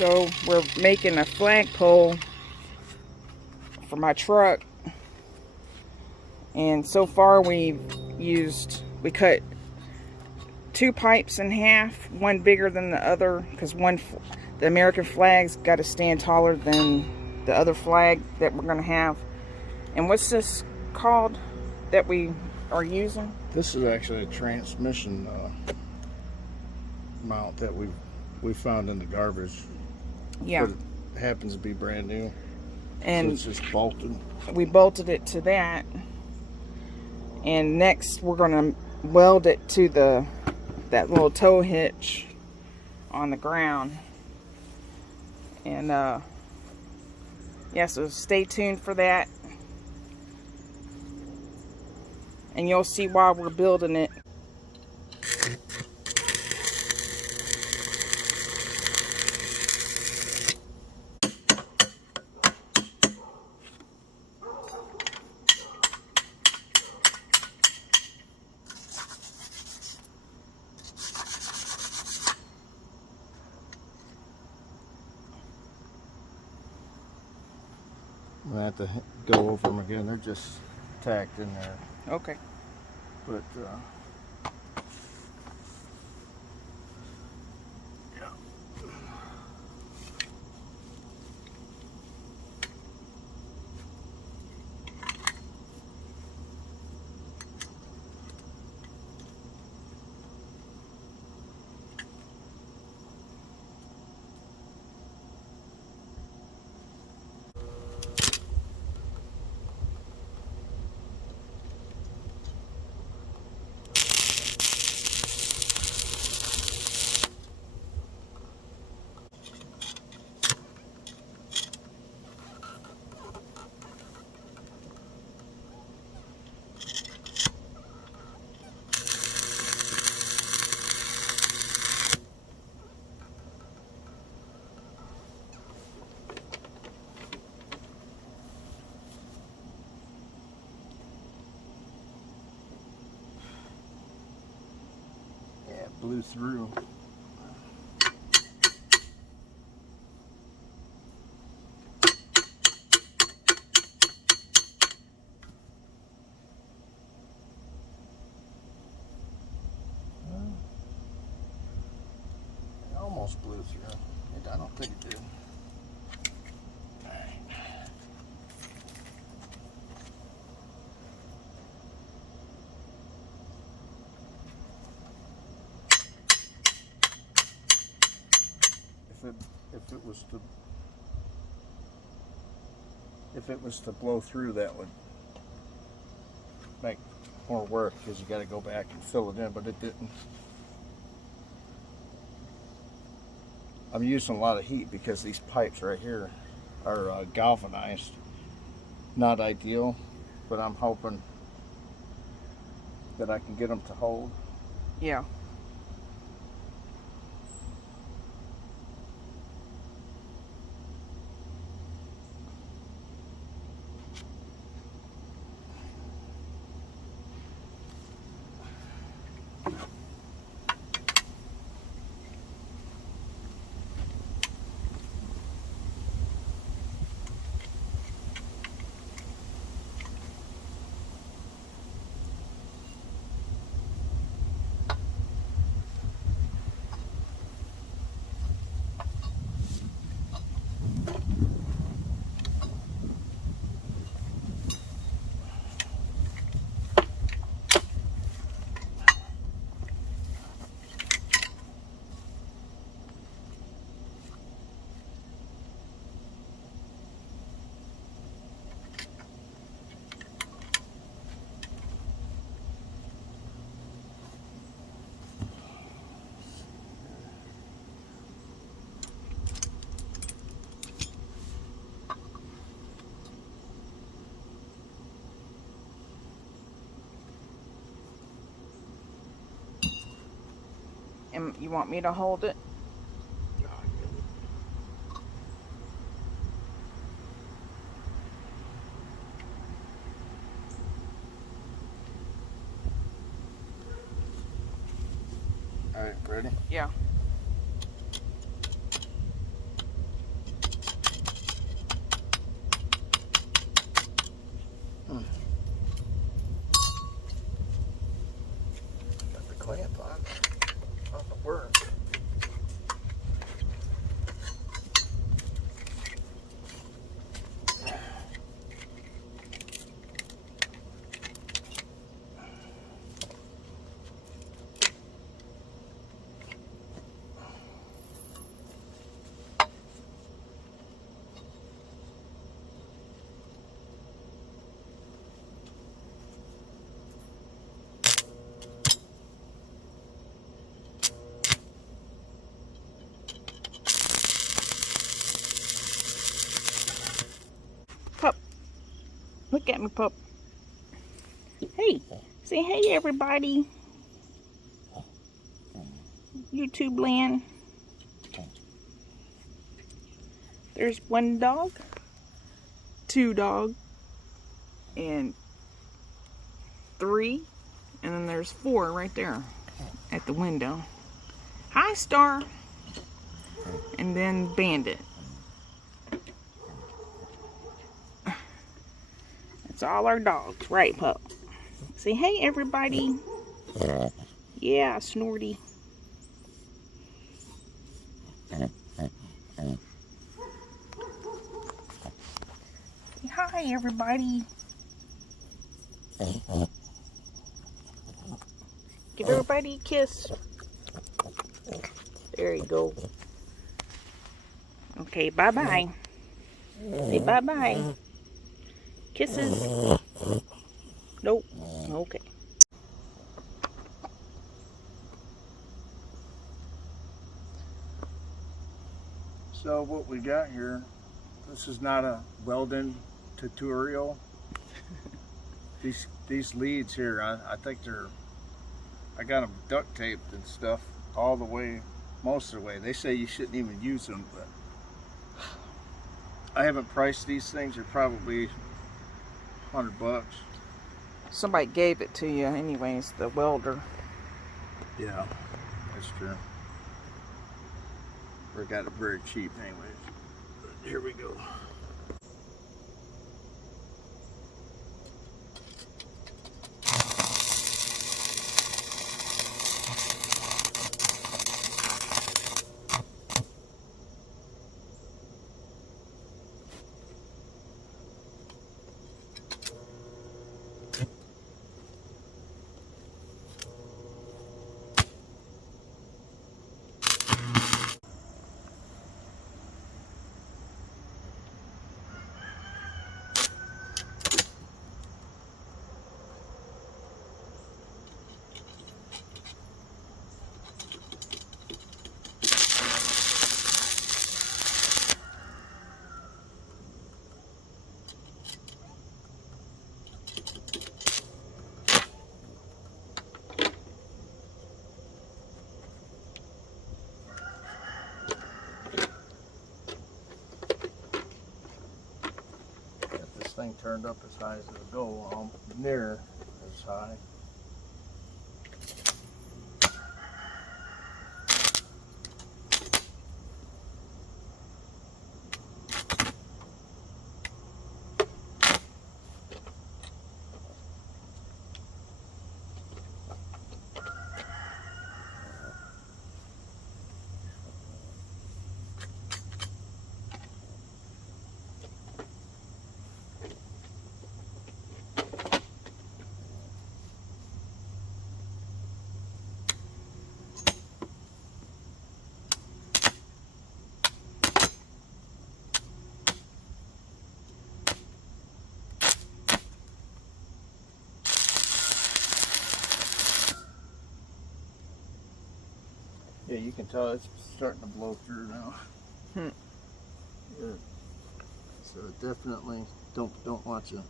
So we're making a flagpole for my truck. And so far we cut 2 pipes in half, one bigger than the other, because the American flag's got to stand taller than the other flag that we're going to have. And what's this called that we are using? This is actually a transmission mount that we found in the garbage. Yeah. But it happens to be brand new. And so it's just bolted. We bolted it to that. And next we're going to weld it to that little tow hitch on the ground. And yeah, so stay tuned for that. And you'll see why we're building it. I'm gonna have to go over them again. They're just tacked in there. Okay. But yeah, it blew through. Almost blew through. I don't think it did. Alright. If it was to blow through, that would make more work because you got to go back and fill it in, but it didn't. I'm using a lot of heat because these pipes right here are galvanized. Not ideal, but I'm hoping that I can get them to hold. Yeah. And you want me to hold it? All right, ready? Yeah. Look at me, pup. Hey, say hey, everybody. YouTube land. There's 1 dog, 2 dog, and 3, and then there's 4 right there at the window. Hi, Star. And then Bandit. That's all our dogs, right, pup? Say hey, everybody. Yeah, Snorty. Say hi, everybody. Give everybody a kiss. There you go. Okay, bye-bye. Say bye-bye. Kisses. Nope. Okay. So what we got here, this is not a welding tutorial. These leads here, I think I got them duct taped and stuff all the way, most of the way. They say you shouldn't even use them, but I haven't priced these things. They're probably $100. Somebody gave it to you anyways, the welder. Yeah, that's true. We got it very cheap anyways. But here we go. Thing turned up as high as it'll go, near as high. Yeah, you can tell it's starting to blow through now. Yeah. So definitely don't watch it.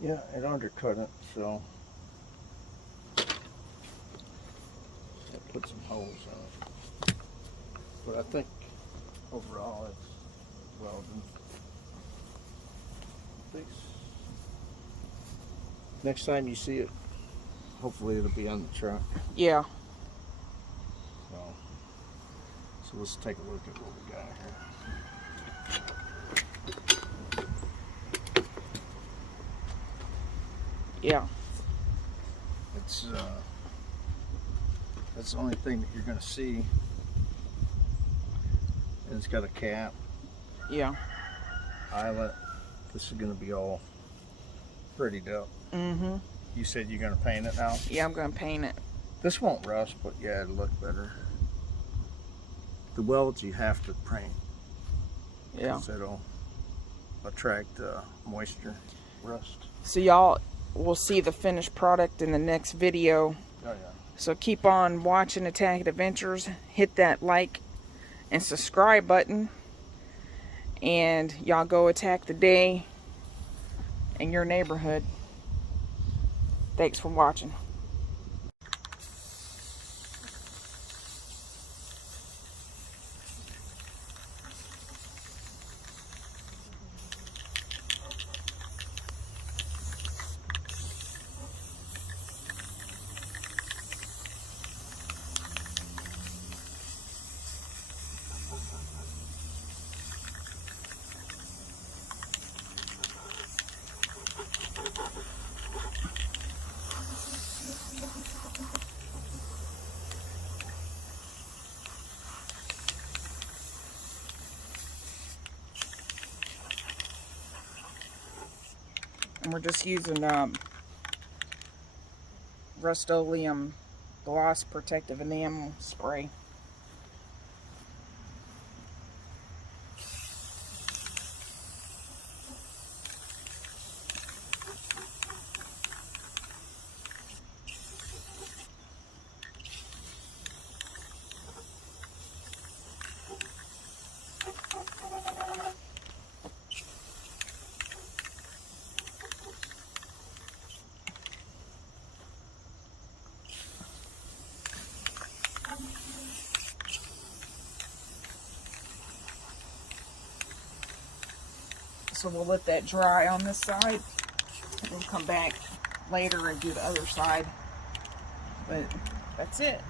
Yeah, it undercut it, so I put some holes in it. But I think overall it's welding. Next time you see it, hopefully it'll be on the truck. Yeah. So let's take a look at what we got here. Yeah. That's the only thing that you're going to see. And it's got a cap. Yeah. Eyelet. This is going to be all prettied up. Mm-hmm. You said you're going to paint it now? Yeah, I'm going to paint it. This won't rust, but yeah, it'll look better. the welds you have to paint. Yeah. 'Cause it'll attract moisture, rust. So y'all will see the finished product in the next video. Oh yeah. So keep on watching Attackett Adventures. Hit that like and subscribe button. And y'all go attack the day in your neighborhood. Thanks for watching. And we're just using Rust-Oleum Gloss Protective Enamel Spray. So we'll let that dry on this side, and we'll come back later and do the other side. But that's it.